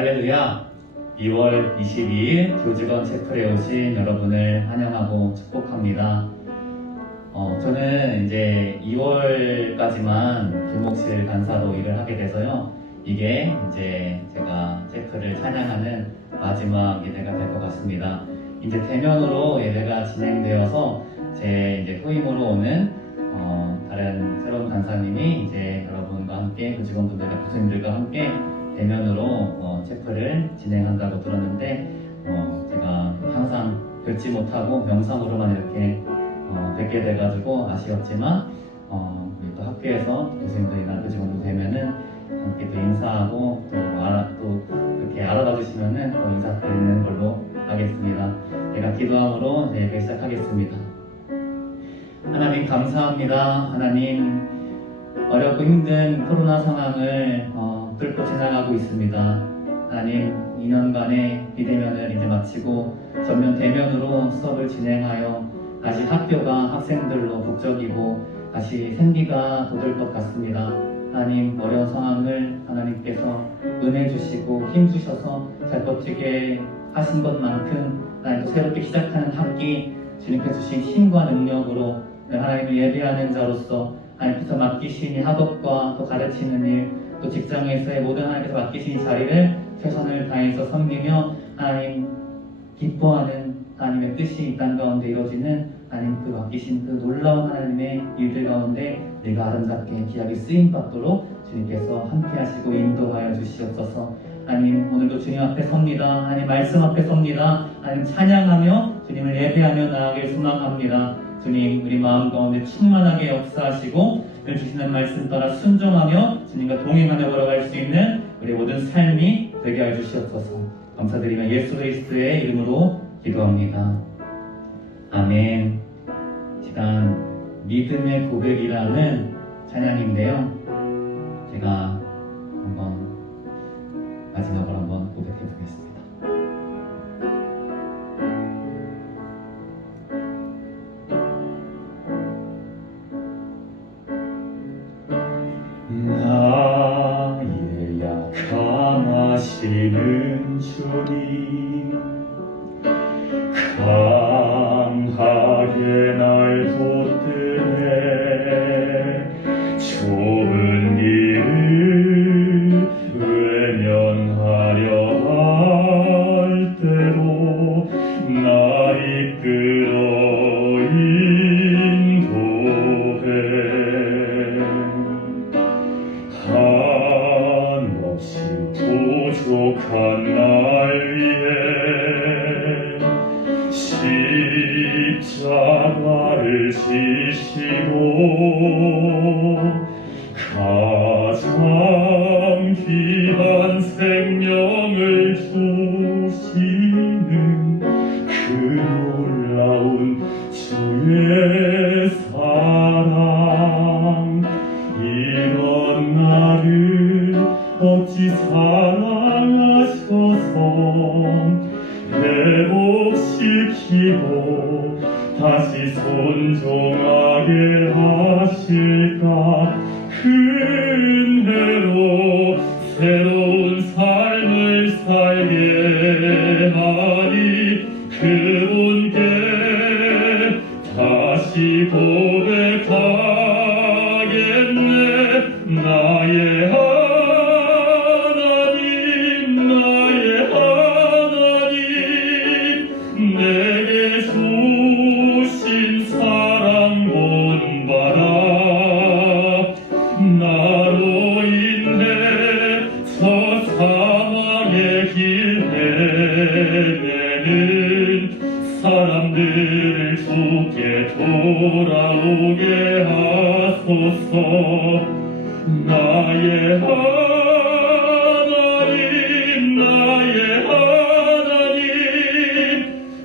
할렐루야. 2월 22일 교직원 채플에 오신 여러분을 환영하고 축복합니다. 저는 이제 2월까지만 교목실 간사로 일을 하게 돼서요. 이게 이제 제가 채플을 찬양하는 마지막 예배가 될 것 같습니다. 이제 대면으로 예배가 진행되어서 제 이제 후임으로 오는 다른 새로운 간사님이 이제 여러분과 함께 교직원분들과 교수님들과 함께 대면으로 채플을 진행한다고 들었는데 제가 항상 뵙지 못하고 영상으로만 이렇게 뵙게 돼가지고 아쉬웠지만 우리 또 학교에서 교수님들이나 교직원들 되면은 함께 또 인사하고 또 이렇게 알아봐 주시면은 또 인사드리는 걸로 하겠습니다. 제가 기도함으로 예배 시작하겠습니다. 하나님 감사합니다. 하나님 어렵고 힘든 코로나 상황을 뚫고 지나가고 있습니다. 하나님 2년간의 비대면을 이제 마치고 전면 대면으로 수업을 진행하여 다시 학교가 학생들로 북적이고 다시 생기가 돋을 것 같습니다. 하나님 어려운 상황을 하나님께서 은혜 주시고 힘 주셔서 잘 버티게 하신 것만큼 하나님 또 새롭게 시작하는 학기 주님께서 주신 힘과 능력으로 하나님을 예배하는 자로서 하나님께서 맡기신 학업과 또 가르치는 일, 또 직장에서의 모든 하나님께서 맡기신 자리를 최선을 다해서 섬기며 하나님 기뻐하는 하나님의 뜻이 이 땅 가운데 이루어지는 하나님 그 맡기신 그 놀라운 하나님의 일들 가운데 내가 아름답게 귀하게 쓰임받도록 주님께서 함께하시고 인도하여 주시옵소서. 하나님 오늘도 주님 앞에 섭니다. 하나님 말씀 앞에 섭니다. 하나님 찬양하며 주님을 예배하며 나아가길 소망합니다. 주님 우리 마음 가운데 충만하게 역사하시고 주시는 말씀 따라 순종하며 주님과 동행하며 걸어갈 수 있는 우리 모든 삶이 되게 하여 주시옵소서. 감사드리며 예수 그리스도의 이름으로 기도합니다. 아멘. 시간 믿음의 고백이라는 찬양인데요. 제가 마지막으로 한번 고백해 보겠습니다. 나의 약함하시는 주님 강하게 날 돋드네 좁은 길을 외면하려 할 때로 나 이끌어 인도해 한없이 부족한 날 위해 십자가를 지시고 가장 귀한 생명을 주시는 그 놀라운 주의 사랑 이런 나를 어찌 사랑하셔서 회복시키고 다시 순종하게 하실까 은혜로 새로운 삶을 살게 하리 그분께 다시 고백하겠네 나의 내게 주신 사랑 본받아 나로 인해 저 사망의 길 헤매는 사람들을 주께 돌아오게 하소서 나의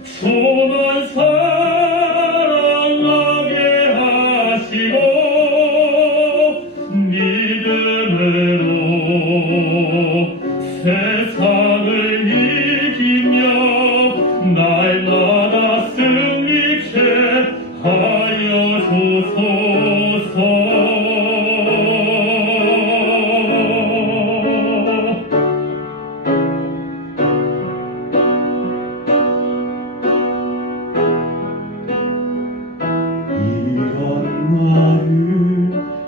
소만 사랑하게 하시고 믿음으로 세상을 이기며 날마다 승리케 하여 주소서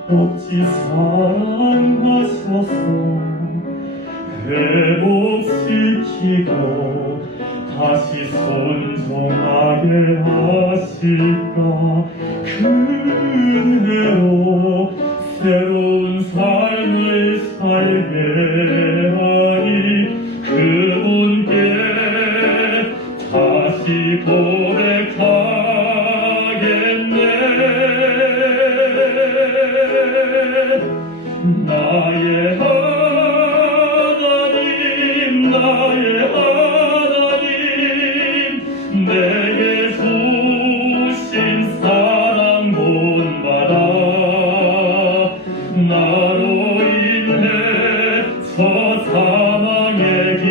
어찌 사랑하셔서 회복시키고 다시 순종하게 하실까. 그대로 새로운 삶을 살게 하니 그분께 다시 고백하겠네. 나의 하나님, 나의 하나님, 내게 주신 사랑 본받아. 나로 인해 저 사망의 길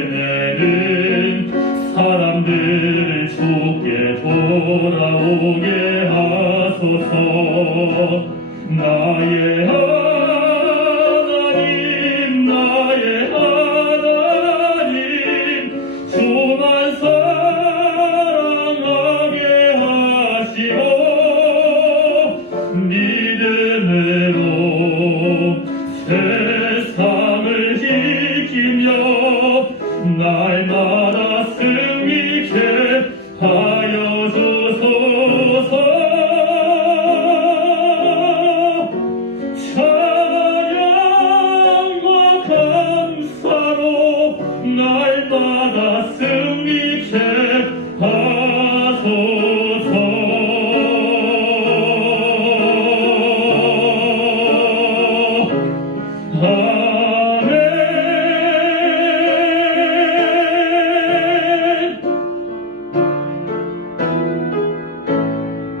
헤매는 사람들을 주께 돌아오게 하소서. 나의 하나님, 나의 하나님, 주만 사랑하게 하시고 믿음으로 세상을 이기며 날마다 승리케 하여 주소서. 찬양과 감사로 날마다 승리케 하소서.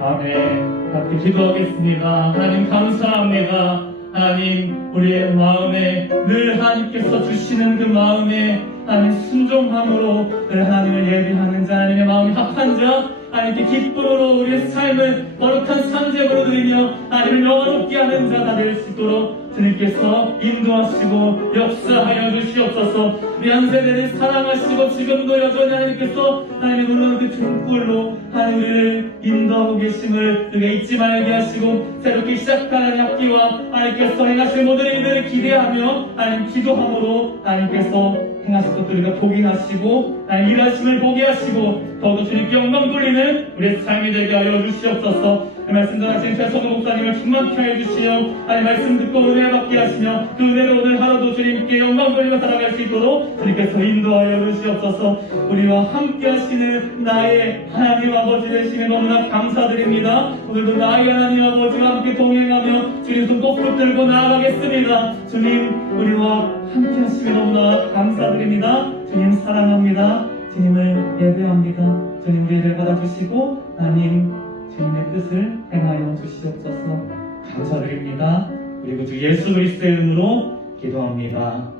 아멘. 아멘. 같이 기도하겠습니다. 하나님 감사합니다. 하나님, 우리의 마음에 늘 하나님께서 주시는 그 마음에 하나님 순종함으로 늘 하나님을 예배하는 자, 하나님의 마음이 합한 자, 하나님께 기쁨으로 우리의 삶을 거룩한 상제물로 드리며 하나님을 영화롭게 하는 자가 될 수 있도록 주님께서 인도하시고 역사하여 주시옵소서. 우리 한 세대를 사랑하시고 지금도 여전히 하나님께서 하나님의 놀라운 그 등불로 하나님 우리를 인도하고 계심을 우리가 잊지 말게 하시고 새롭게 시작하는 학기와 하나님께서 행하실 모든 일들을 기대하며 하나님 기도함으로 하나님께서 행하실 것들을 우리가 보게 하시고 하나님 일하심을 보게 하시고 더욱더 주님께 영광 돌리는 우리의 삶이 되게 하여 주시옵소서. 말씀 전하신 최성도 목사님을 충만케 하여 주시며 하나님 말씀 듣고 은혜 받게 하시며 그 은혜로 오늘 하루도 주님께 영광 돌리며 살아갈 수 있도록 주님께서 인도하여 주시옵소서. 우리와 함께 하시는 나의 하나님 아버지 되시며 너무나 감사드립니다. 오늘도 나의 하나님 아버지와 함께 동행하며 주님 손 꼭 붙들고 나아가겠습니다. 주님 우리와 함께 하시며 너무나 감사드립니다. 주님 사랑합니다. 주님을 예배합니다. 주님 우리를 받아주시고 하나님 주님의 뜻을 행하여 주시옵소서. 감사드립니다. 그리고 주 예수 그리스도의 이름으로 기도합니다.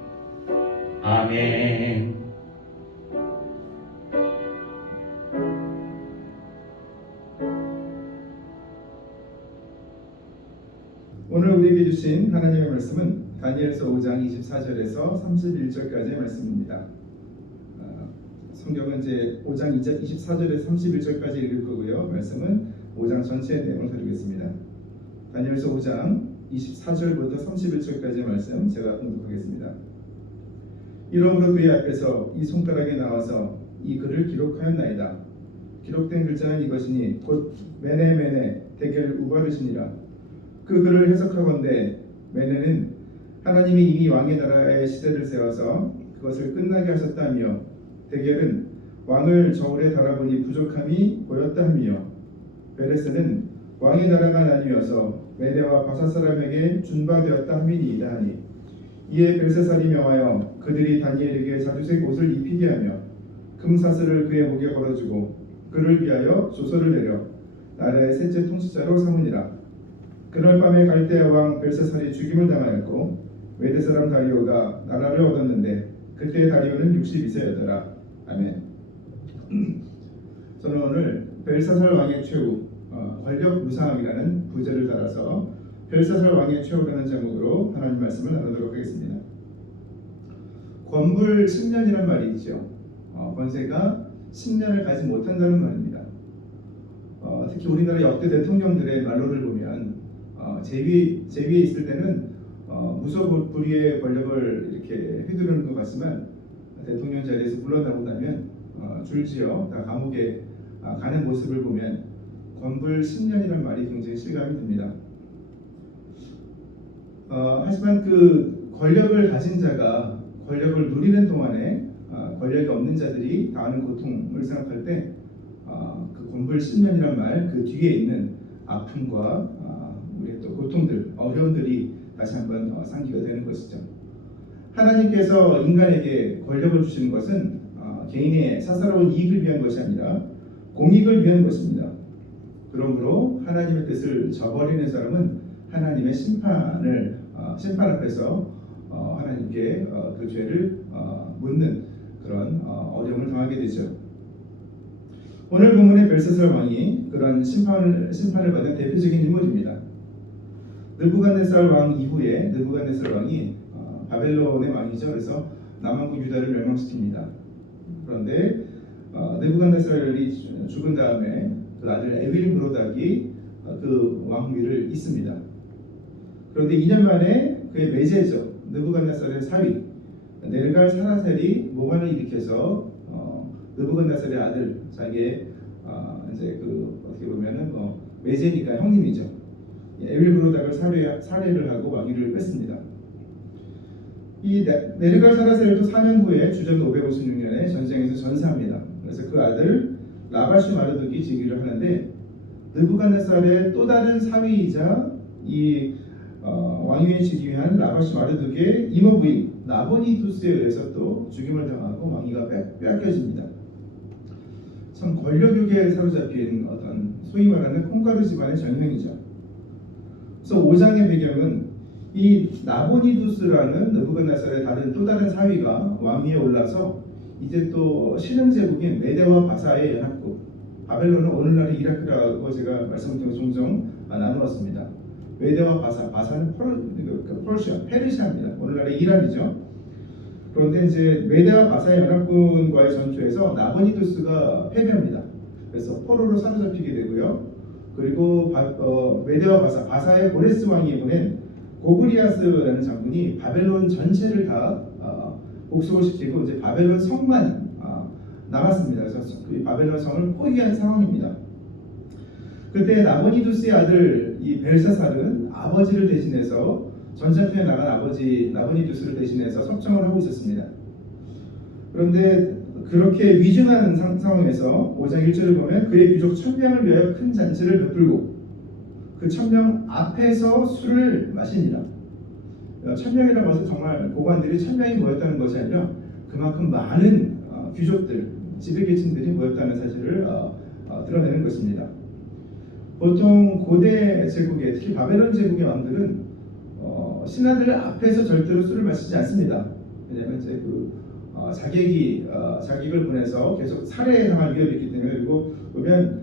아멘. 오늘 우리에게 주신 하나님의 말씀은 다니엘서 5장 24절에서 31절까지의 말씀입니다. 성경은 이제 5장 24절에서 31절까지 읽을 거고요. 말씀은 5장 전체의 내용을 다루겠습니다. 다니엘서 5장 24절부터 31절까지의 말씀 제가 공독하겠습니다. 이러므로 그의 앞에서 이 손가락에 나와서 이 글을 기록하였나이다. 기록된 글자는 이것이니 곧 메네메네 대개를 우바르시니라. 그 글을 해석하건대 메네는 하나님이 이미 왕의 나라의 시대를 세워서 그것을 끝나게 하셨다며 대결은 왕을 저울에 달아보니 부족함이 보였다 하며 베레스는 왕의 나라가 나뉘어서 메대와 바사 사람에게 준바되었다 함이니이다 하니 이에 벨사살이 명하여 그들이 다니엘에게 자주색 옷을 입히게 하며 금사슬을 그의 목에 걸어주고 그를 위하여 조서를 내려 나라의 셋째 통치자로 삼으니라. 그날 밤에 갈대아 왕 벨사살이 죽임을 당하였고 메대 사람 다리오가 나라를 얻었는데 그때 다리오는 62세였더라. 아멘. 저는 오늘 벨사살 왕의 최후 권력 무상함이라는 부제를 달아서 벨사살 왕의 최후라는 제목으로 하나님 말씀을 나누도록 하겠습니다. 권불 10년이란 말이 있죠. 권세가 10년을 가지 못한다는 말입니다. 특히 우리나라 역대 대통령들의 말로를 보면 제위에 있을 때는 무소불위의 권력을 이렇게 휘두르는 것 같지만 대통령 자리에서 물러나고 나면 줄지어 다 감옥에 가는 모습을 보면 권불 10년이라는 말이 굉장히 실감이 듭니다. 하지만 그 권력을 가진 자가 권력을 누리는 동안에 권력이 없는 자들이 당하는 고통을 생각할 때 그 권불 10년이란 말 그 뒤에 있는 아픔과 우리의 또 고통들, 어려움들이 다시 한번 상기가 되는 것이죠. 하나님께서 인간에게 권력을 주시는 것은 개인의 사사로운 이익을 위한 것이 아니라 공익을 위한 것입니다. 그러므로 하나님의 뜻을 저버리는 사람은 하나님의 심판 앞에서 하나님께 그 죄를 묻는 그런 어려움을 당하게 되죠. 오늘 본문의 벨사살 왕이 그런 심판을 받은 대표적인 인물입니다. 느부갓네살 왕 이후에 느부갓네살 왕이 바벨론의 왕이죠. 그래서 남왕국 유다를 멸망시킵니다. 그런데 느부갓네살이 죽은 다음에 그 아들 에빌므로닥이 그 왕위를 잇습니다. 그런데 2년 만에 그의 매제죠. 느부갓네살의 사위 네르갈 사라셀이 모반을 일으켜서 느부갓네살의 아들 자기의 이제 그 어떻게 보면은 매제니까 형님이죠. 에빌므로닥을 살해를 하고 왕위를 뺐습니다. 이 네르갈 사라셀도 4년 후에 주전 556년에 전쟁에서 전사합니다. 그래서 그 아들 라바슈 마르둑이 즉위를 하는데 느부갓네살의 또 다른 사위이자 이 왕위에 즉위한 라바슈 마르둑의 이모부인 나보니두스에 의해서 또 죽임을 당하고 왕위가 빼앗겨집니다. 참 권력욕에 사로잡힌 어떤 소위 말하는 콩가루 집안의 전형이죠. 그래서 5장의 배경은 이 나보니두스라는 느부갓네살의 또 다른 사위가 왕위에 올라서 이제 또 신흥 제국인 메대와 바사의 연합국, 바벨론은 오늘날의 이라크라고 제가 말씀을 통해 종종 나누었습니다. 메대와 바사는 퍼시아, 페르시아입니다. 오늘날의 이란이죠. 그런데 이제 메대와 바사의 연합군과의 전투에서 나보니두스가 패배합니다. 그래서 포로로 사로잡히게 되고요. 그리고 메대와 바사의 고레스 왕이 보낸 고브리아스라는 장군이 바벨론 전체를 다 복속을 시키고 이제 바벨론 성만 남았습니다. 그래서 그 바벨론 성을 포기한 상황입니다. 그때 나보니두스의 아들 이 벨사살은 아버지를 대신해서 전쟁터에 나간 아버지 나보니두스를 대신해서 섭정을 하고 있었습니다. 그런데 그렇게 위중한 상황에서 5장 1절을 보면 그의 귀족 1000명을 위하여 큰 잔치를 베풀고 그 1000명 앞에서 술을 마시니라. 1000명이라고 해서 정말 고관들이 1000명이 모였다는 것이 아니라 그만큼 많은 귀족들, 지배계층들이 모였다는 사실을 드러내는 것입니다. 보통 고대 제국의 특히 바벨론 제국의 왕들은 신하들 앞에서 절대로 술을 마시지 않습니다. 왜냐하면 이제 자객을 보내서 계속 살해당할 위협이 있기 때문에. 그리고 보면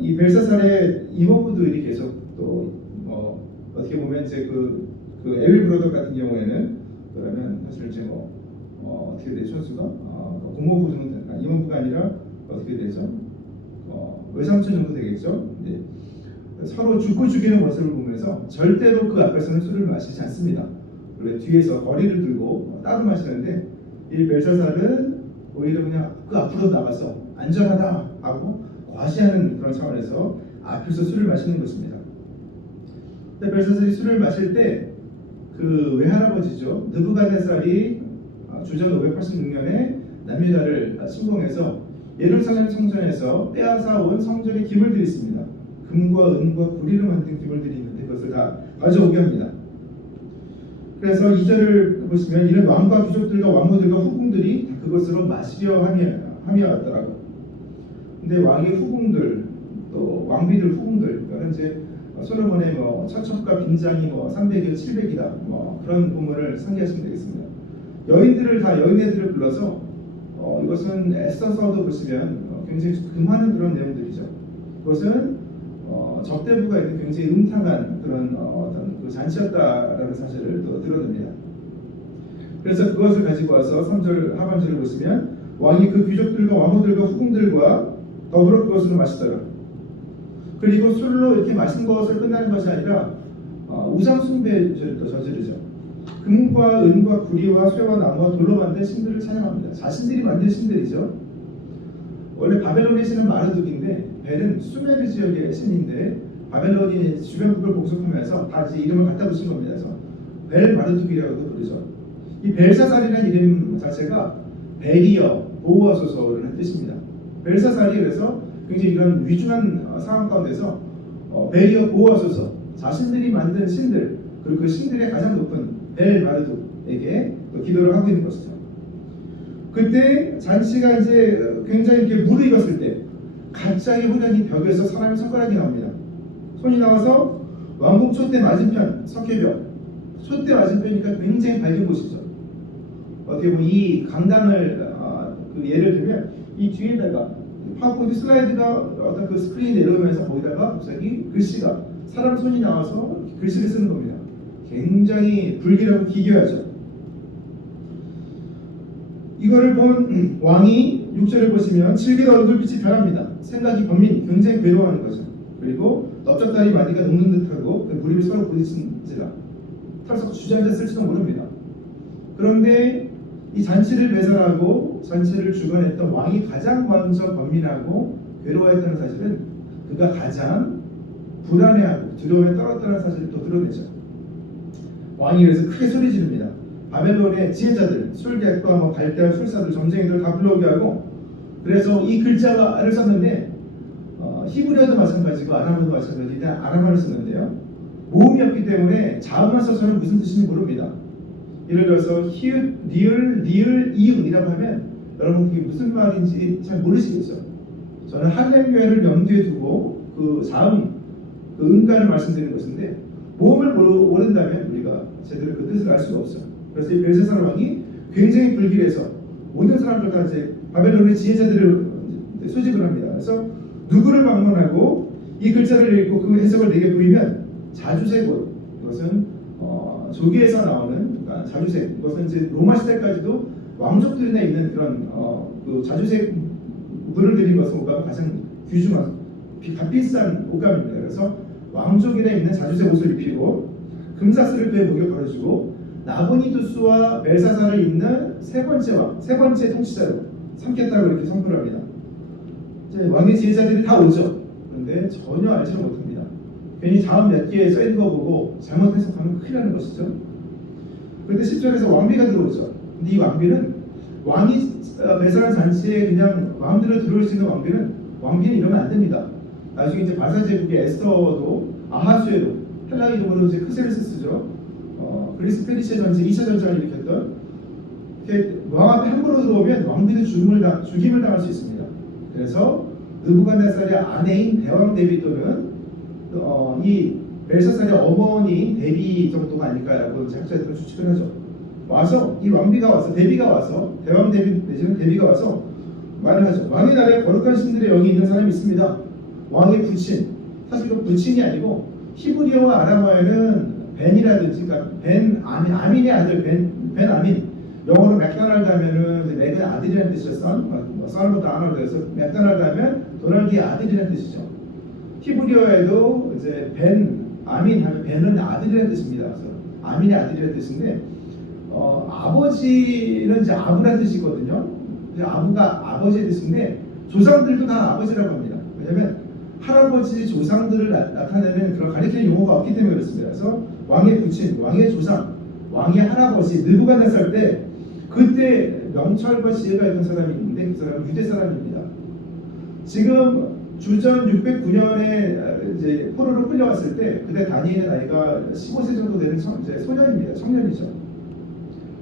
이 벨사살의 이모부들이 계속 또 어떻게 보면 이제 그 에빌브로덕 같은 경우에는 그러면 사실 이제 어떻게 되죠? 수가 고모부 정도 이모부가 아니라 어떻게 되죠? 외삼촌 정도 되겠죠. 네. 서로 죽고 죽이는 모습을 보면서 절대로 그 앞에서는 술을 마시지 않습니다. 원래 뒤에서 거리를 들고 따로 마시는데 이 벨사살은 오히려 그냥 그 앞으로 나가서 안전하다 하고 과시하는 그런 차원에서 앞에서 술을 마시는 것입니다. 근데 벨사살이 술을 마실 때 그 외할아버지죠. 느부갓네살이 주전 586년에 남유다를 침공해서 예루살렘 성전에서 빼앗아 온 성전의 기물들이 있습니다. 금과 은과 구리로 만든 기물들이 있는데 그것을 다 가져오게 합니다. 그래서 2절을 보시면 이는 왕과 귀족들과 왕후들과 후궁들이 그것으로 마시려 함이었더라고. 근데 왕의 후궁들 또 왕비들 후궁들 그러니까 이제 솔로몬의 처첩과 빈장이 300이고 700이다 그런 부분을 상기하시면 되겠습니다. 여인애들을 불러서 이것은 에스더서도 보시면 굉장히 금하는 그런 내용들이죠. 그것은 적대부가 있는 굉장히 음탕한 그런 어떤 그 잔치였다라는 사실을 또 드러냅니다. 그래서 그것을 가지고 와서 3절 하반절을 보시면 왕이 그 귀족들과 왕후들과 후궁들과 더불어 그것으로 마시더라. 그리고 술로 이렇게 마신 것을 끝나는 것이 아니라 우상 숭배를 또 저지르죠. 금과 은과 구리와 쇠와 나무와 돌로 만든 신들을 찬양합니다. 자신들이 만든 신들이죠. 원래 바벨론의 신은 마르둑인데 벨은 수메르 지역의 신인데 바벨론이 주변국을 공속하면서 다 이제 이름을 갖다 붙인 겁니다. 그래서 벨 마르둑이라고도 부르죠. 이 벨사살이라는 이름 자체가 벨이여 보호하소서라는 뜻입니다. 벨사살이 그래서 굉장히 이런 위중한 상황 가운데서 벨이여 보호하소서, 자신들이 만든 신들 그리고 그 신들의 가장 높은 벨 마르둑에게 기도를 하고 있는 것이죠. 그때 잔치가 이제 굉장히 이렇게 무르익었을 때 갑자기 호련히 벽에서 사람의 손가락이 나옵니다. 손이 나와서 왕궁 촛대 맞은편 석회벽, 촛대 맞은편이니까 굉장히 밝은 곳이죠. 어떻게 보면 이 강당을 그 예를 들면 이 뒤에다가 파워포인트 슬라이드가 어떤 그 스크린이 내려오면서 거기다가 갑자기 글씨가 사람 손이 나와서 글씨를 쓰는 겁니다. 굉장히 불길하고 기괴하죠. 이거를 본 왕이 6절을 보시면 질기다 얼굴빛이 변합니다. 생각이 번민, 굉장히 괴로워하는 거죠. 그리고 넓적다리 마디가 녹는 듯하고 그 무릎이 서로 부딪힌지라 털썩 주저앉았을지도 모릅니다. 그런데 이 잔치를 배설하고 잔치를 주관했던 왕이 가장 먼저 번민하고 괴로워했다는 사실은 그가 가장 불안해하고 두려움에 떨었다는 사실을 또 드러내죠. 왕이 그래서 크게 소리 지릅니다. 바벨론의 지혜자들, 술객과 갈대와 술사들, 점쟁이들 다 불러오게 하고, 그래서 이 글자를 썼는데 히브리어도 마찬가지고 아람어도 마찬가지인데 아람어를 썼는데요. 모음이 없기 때문에 자음만 써서는 무슨 뜻인지 모릅니다. 예를 들어서 히읗, 리을, 이응이라고 하면 여러분 그게 무슨 말인지 잘 모르시겠죠. 저는 할렐루야를 염두에 두고 그 자음, 그 음가를 말씀드리는 것인데 모음을 모른다면 우리가 제대로 그 뜻을 알 수가 없어요. 그래서 이 벨사살 왕이 굉장히 불길해서 모든 사람들 다 이제 바벨론의 지혜자들을 소집을 합니다. 그래서 누구를 방문하고 이 글자를 읽고 그 해석을 내게 보이면 자주색옷, 이것은 조기에서 나오는 자주색, 이것은 이제 로마 시대까지도 왕족들이나 있는 그런 그 자주색 물을 들인 것은 옷감이 가장 귀중한 값비싼 옷감입니다. 그래서 왕족이나 있는 자주색 옷을 입히고 금사슬을 그의 목에 걸어주고 나보니두스와 벨사살을 잇는 세 번째 통치자로 삼겠다고 이렇게 선포를 합니다. 이제 왕의 지혜자들이 다 오죠. 그런데 전혀 알지를 못합니다. 괜히 자음 몇 개에 써있는 거 보고 잘못 해석하면 큰일 나는 것이죠. 그런데 10절에서 왕비가 들어오죠. 근데 이 왕비는 왕이 배설한 잔치에 그냥 마음대로 들어올 수 있는 왕비는 이러면 안 됩니다. 나중에 이제 바사 제국의 에스더도 아하수에도 헬라 이름으로 이제 크세르스죠. 그리스 페르시아 전쟁 2차 전쟁을 일으켰던 왕 앞에 함부로 들어오면 왕비는 죽임을 당할 수 있습니다. 그래서 느부갓네살의 아내인 대왕 데비 또는 이 벨사살의 어머니 데비 정도가 아닐까라고 학자들은 추측을 하죠. 와서 이 왕비가 와서 데비가 와서 대왕 데비 내지는 데비가 와서 말을 하죠. 왕의 나라에 거룩한 신들의 영이 있는 사람이 있습니다. 왕의 부친, 사실 그 부친이 아니고 히브리어와 아람어에는 벤이라든지, 그러니까 아민의 아들 벤 아민, 영어로 맥도날드 하면은 맥은 아들이라는 뜻이죠. 썬부터 아너드에서 맥도날드 하면 도널드의 아들이라는 뜻이죠. 히브리어에도 이제 벤 아민 하면 벤은 아들이라는 뜻입니다. 그래서 아민의 아들이라는 뜻인데 아버지는 이제 아부라는 뜻이거든요. 아부가 아버지의 뜻인데 조상들도 다 아버지라고 합니다. 왜냐하면 할아버지 조상들을 나타내는 그런 가리키는 용어가 없기 때문에 그렇습니다. 그래서 왕의 부친, 왕의 조상, 왕의 할아버지 느부갓네살 때 그때 명철과 지혜가 있는 사람이 있는데 그 사람은 유대 사람입니다. 지금 주전 609년에 이제 포로로 끌려왔을 때 그때 다니엘의 나이가 15세 정도 되는 소년입니다. 청년이죠.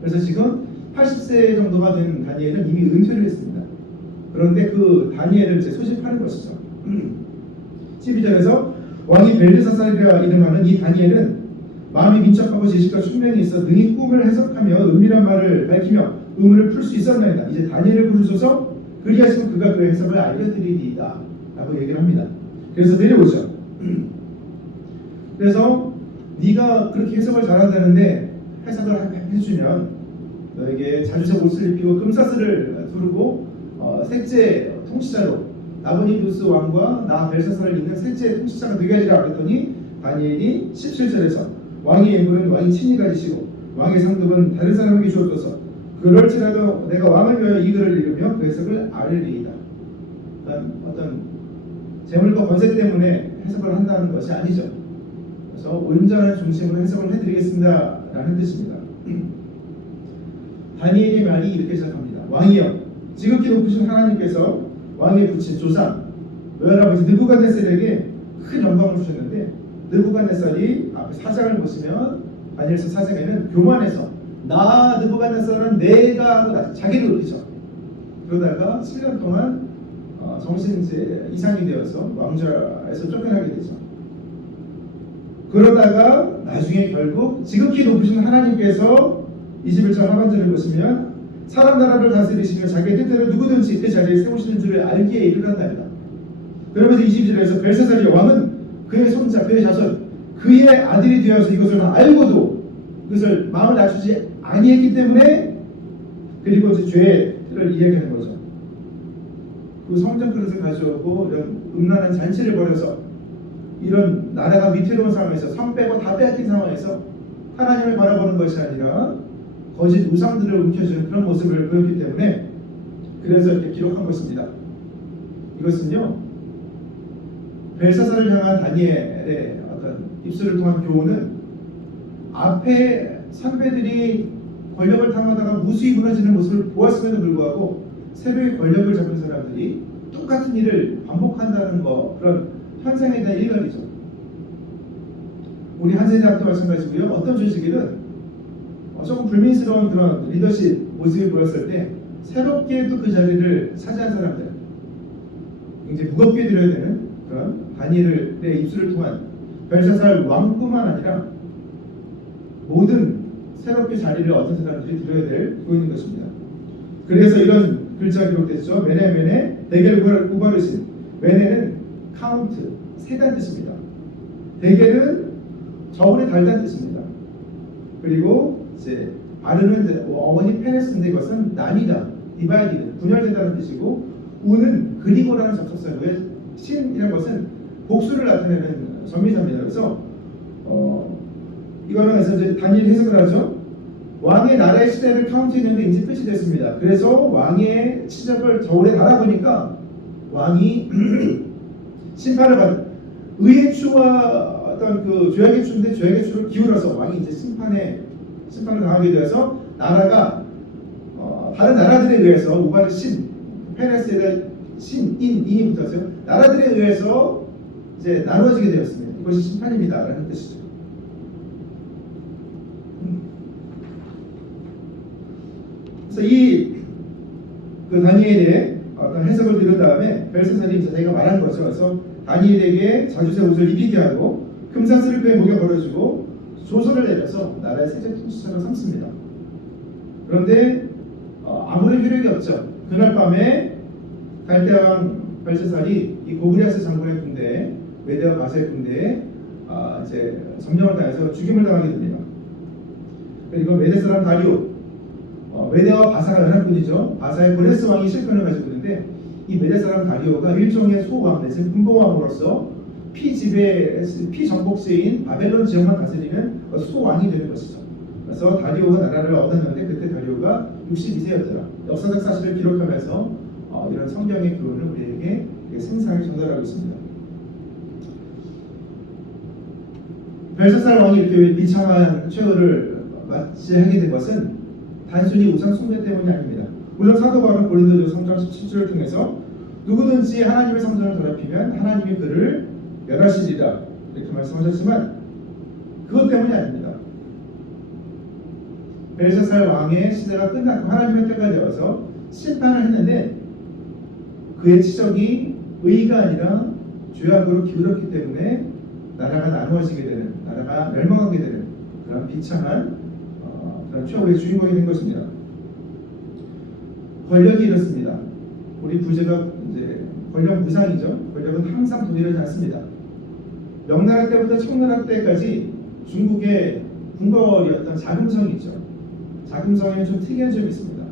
그래서 지금 80세 정도가 된 다니엘은 이미 은퇴를 했습니다. 그런데 그 다니엘을 이제 소집하는 것이죠. 12절에서 왕이 벨드사살이라 이름하는 이 다니엘은 마음이 민첩하고 지식과 총명이 있어 능히 꿈을 해석하며 은밀한 말을 밝히며 의문을 풀 수 있었나이다. 이제 다니엘을 부르소서 그리하시면 그가 그 해석을 알려드리리이다 라고 얘기를 합니다. 그래서 내려오죠. 그래서 네가 그렇게 해석을 잘한다는데 해석을 해주면 너에게 자주색 옷을 입히고 금사슬을 두르고 셋째 통치자로 나보니두스 왕과 나 벨사살을 잇는 셋째 통치자가 되게 하리라 그랬더니 다니엘이 17절에서 왕의 예물은 왕이 친히 가지시고 왕의 상급은 다른 사람에게 주었소서. 그럴지라도 내가 왕을 위하여 이 글을 읽으며 그 해석을 아뢰리이다. 어떤 재물과 권세 때문에 해석을 한다는 것이 아니죠. 그래서 온전한 중심으로 해석을 해드리겠습니다 라는 뜻입니다. 다니엘의 말이 이렇게 시작합니다. 왕이여, 지극히 높으신 하나님께서 왕의 부친 조상 외할아버지 느부갓네살에게 큰 영광을 주셨는데, 느부갓네살이 앞에 사장을 보시면 다니엘서 4장에는 교만해서 나 느부갓네살은 내가 하고 자기를 높이죠. 그러다가 7년 동안 정신 이상이 되어서 왕좌에서 쫓겨나게 되죠. 그러다가 나중에 결국 지극히 높으신 하나님께서 21장 하반절을 보시면 사람 나라를 다스리시며 자기의 뜻대로 누구든지 그 자리에 세우시는 줄을 알기에 이르렀나이다. 그러면서 22절에서 벨사살이 왕은 그의 손자 그의 자손 그의 아들이 되어서 이것을 알고도 그것을 마음을 낮추지 아니했기 때문에, 그리고 이제 죄를 이야기하는 거죠. 그 성전 그릇을 가져오고 이런 음란한 잔치를 벌여서 이런 나라가 위태로운 상황에서 선 빼고 다 빼앗긴 상황에서 하나님을 바라보는 것이 아니라 거짓 우상들을 움켜쥐는 그런 모습을 보였기 때문에 그래서 이렇게 기록한 것입니다. 이것은요, 벨사살을 향한 다니엘의 어떤 입술을 통한 교훈은 앞에 선배들이 권력을 탐하다가 무수히 무너지는 모습을 보았음에도 불구하고 새로이 권력을 잡은 사람들이 똑같은 일을 반복한다는 거, 그런 현상에 대한 일각이죠. 우리 한세대학도 마찬가지고요. 어떤 조직이든 조금 불민스러운 그런 리더십 모습을 보였을 때 새롭게 또 그 자리를 차지한 사람들, 굉장히 무겁게 들어야 되는 그런 다니엘의 입술을 통한 벨사살 왕뿐만 아니라 모든 새롭게 자리를 얻은 사람들이 들어야 될 교훈인 것입니다. 그래서 이런 글자가 기록됐죠. 메네메네 대겔 우바르신. 메네는 카운트, 세다는 뜻입니다. 대겔은 저울에 달다는 뜻입니다. 그리고 이제 아르는 어머니 페레스인데 이것은 나뉘다, 디바이디드, 분열된다는 뜻이고, 우는 그리고라는 접속사고요. 신이라는 것은 복수를 나타내는 전미사입니다. 그래서 이거는 그래서 이제 다니엘 해석을 하죠. 왕의 나라의 시대를 카운트했는데 이제 끝이 됐습니다. 그래서 왕의 치적을 저울에 달아보니까 왕이 심판을 받은 의의 추와 어떤 그 죄악의 추인데 죄악의 추를 기울여서 왕이 이제 심판을 당하게 되어서 나라가 다른 나라들에 의해서 우바르 신 페레스에다 인이 붙었어요. 나라들에 의해서 이제 나누어지게 되었습니다. 이것이 심판입니다라는 뜻이죠. 그래서 그 다니엘의 어떤 해석을 들은 다음에 벨사살이 이제 자기가 말한 거죠. 그래서 다니엘에게 자주색 옷을 입히게 하고 금사슬을 그의 목에 걸어주고 조서를 내려서 나라의 세제 통치자로 삼습니다. 그런데 아무런 효력이 없죠. 그날 밤에 갈대아 왕 벨사살이 이 고브리아스 장군의 군대에, 메데와 바사의 군대에 이제 점령을 당해서 죽임을 당하게 됩니다. 그리고 메데 사람 다리오, 메데와 바사가 연합군이죠. 바사의 고레스 왕이 실권을 가지고 있는데, 이 메데 사람 다리오가 일종의 소왕 내지 군봉왕으로서 피정복제인 바벨론 지역만 다스리는 소왕이 되는 것이죠. 그래서 다리오가 나라를 얻었는데 그때 다리오가 62세였더라. 역사적 사실을 기록하면서 이런 성경의 교훈을 우리에게 생생하게 전달하고 있습니다. 벨사살 왕이 이렇게 비참한 최후를 맞이하게 된 것은 단순히 우상 숭배 때문이 아닙니다. 물론 사도 바울은 고린도전서 3장 17절을 통해서 누구든지 하나님의 성전을 더럽히면 하나님이 그를 멸하시리라 이렇게 말씀하셨지만 그것 때문이 아닙니다. 벨사살 왕의 시대가 끝났고 하나님의 때가 되어서 심판을 했는데 그의 치적이 의가 아니라 죄악으로 기울었기 때문에 나라가 나누어지게 되는, 나라가 멸망하게 되는 그런 비참한 그런 최후의 주인공이 된 것입니다. 권력이 이렇습니다. 우리 부제가 이제 권력 무상이죠. 권력은 항상 동일하지 않습니다. 명나라 때부터 청나라 때까지 중국의 궁궐이었던 자금성이 있죠. 자금성에는 좀 특이한 점이 있습니다.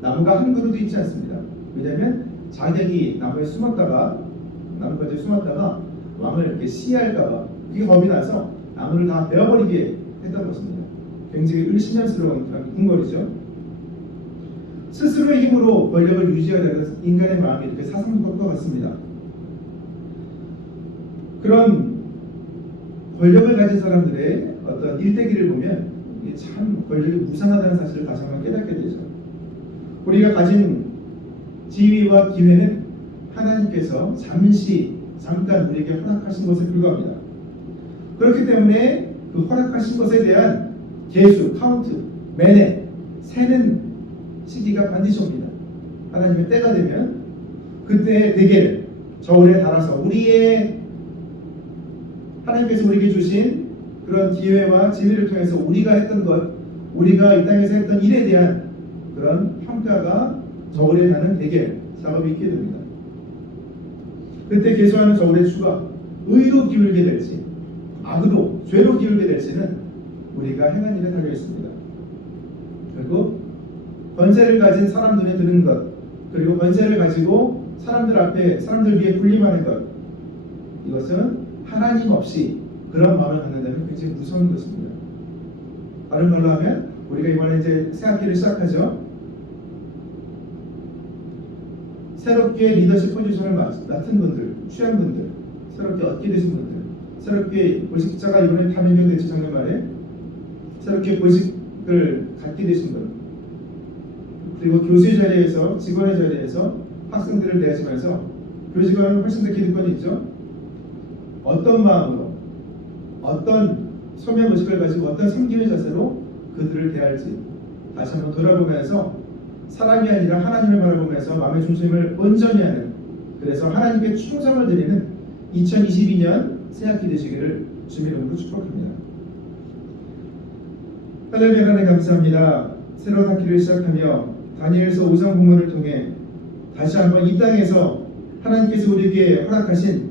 나무가 한 그루도 있지 않습니다. 왜냐하면 자객이 나무에 숨었다가 나뭇가지에 숨었다가 왕을 이렇게 시해할까봐 그게 겁이 나서 나무를 다 베어버리게 했던 것입니다. 굉장히 을신년스러운 그런 궁궐이죠. 스스로의 힘으로 권력을 유지하려는 인간의 마음이 이렇게 사상한 것과 같습니다. 그런 권력을 가진 사람들의 어떤 일대기를 보면 이게 참 권력이 무상하다는 사실을 다시 한번 깨닫게 되죠. 우리가 가진 지위와 기회는 하나님께서 잠깐 우리에게 허락하신 것에 불과합니다. 그렇기 때문에 그 허락하신 것에 대한 계수, 카운트, 매네, 세는 시기가 반드시 옵니다. 하나님의 때가 되면 그때의 대계를 저울에 달아서 하나님께서 우리에게 주신 그런 기회와 지위를 통해서 우리가 했던 것, 우리가 이 땅에서 했던 일에 대한 그런 평가가 저울에 다는 대계 작업이 있게 됩니다. 그때 계수하는 저울의 수가 의로 기울게 될지 악으로 죄로 기울게 될지는 우리가 행한 일에 달려 있습니다. 결국 권세를 가진 사람 눈에 드는 것, 그리고 권세를 가지고 사람들 위해 군림하는 것, 이것은 하나님 없이 그런 마음을 갖는다면 굉장히 무서운 것입니다. 다른 말로 하면 우리가 이번에 이제 새 학기를 시작하죠. 새롭게 리더십 포지션을 맡은 분들, 취한 분들, 새롭게 얻게 되신 분들, 새롭게 보직자가 이번에 다 변경됐죠. 작년 말에 새롭게 보직을 갖게 되신 분, 그리고 교수의 자리에서, 직원의 자리에서 학생들을 대하시면서 교직원은 훨씬 더 기득권이 있죠. 어떤 마음으로, 어떤 소명의식을 가지고 어떤 섬김의 자세로 그들을 대할지 다시 한번 돌아보면서 사람이 아니라 하나님을 바라보면서 마음의 중심을 온전히 하는, 그래서 하나님께 충성을 드리는 2022년 새학기 되시기를 주님의 이름으로 축복합니다. 하나님 하나님 감사합니다. 새로운 학기를 시작하며 다니엘서 5장 본문을 통해 다시 한번 이 땅에서 하나님께서 우리에게 허락하신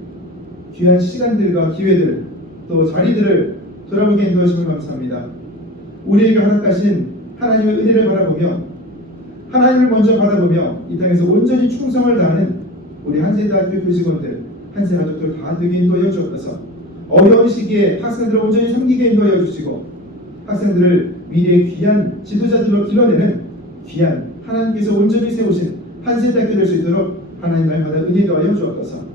귀한 시간들과 기회들, 또 자리들을 돌아보게 인도하심을 감사합니다. 우리에게 허락하신 하나님의 은혜를 바라보며 하나님을 먼저 바라보며 이 땅에서 온전히 충성을 다하는 우리 한세대학교 교직원들, 한세가족들 다 되게 인도하여 주옵소서. 어려운 시기에 학생들을 온전히 섬기게 인도하여 주시고 학생들을 미래의 귀한 지도자들로 길러내는 귀한 하나님께서 온전히 세우신 한세대학교 될 수 있도록 하나님 날마다 은혜 더하여 주옵소서.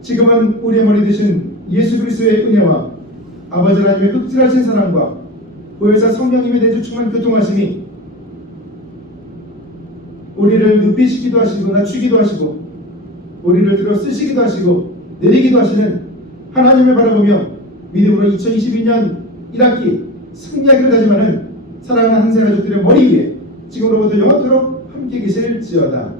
지금은 우리의 머리 되신 예수 그리스도의 은혜와 아버지 하나님의 극진하신 사랑과 보혜사 성령님의 내주 충만 교통하심이 우리를 눕히시기도 하시고 낮추기도 하시고 우리를 들어 쓰시기도 하시고 내리기도 하시는 하나님을 바라보며 믿음으로 2022년 1학기 승리하기를 다짐하는 사랑하는 한세 가족들의 머리 위에 지금으로부터 영원토록 함께 계실지어다.